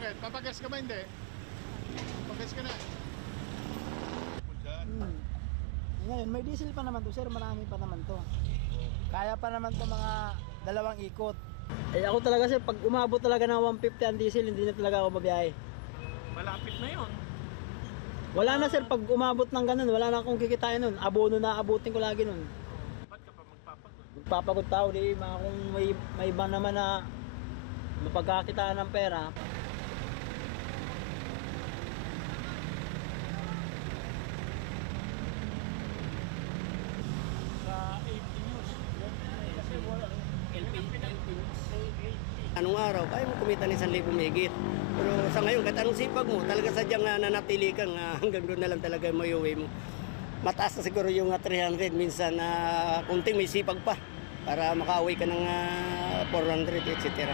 Bakit? Papagas ka ba hindi? Papagas ka na. Ngayon, may diesel pa naman to, sir. Marami pa naman to. Kaya pa naman to mga 2 ikot. Eh ako talaga, sir, pag umabot talaga ng 150 ang diesel, hindi na talaga ako babiyahe. Malapit na yun. Wala na, sir, pag umabot ng ganun, wala na akong kikitain nun. Abono na abutin ko lagi nun. Ba't ka pa magpapagod? Magpapagod tao, di mga kung may iba naman na mapagkakitaan ng pera. Sa 18 news. Kasi wala. Anong araw, kaya mo kumita ng 1,000 mahigit. Pero sa ngayon, kahit anong sipag mo, talaga sadyang nanatili kang hanggang doon na lang talaga mo iuwi mo. Mataas na siguro yung 300, minsan kunting may sipag pa para makauwi ka ng 400, etc.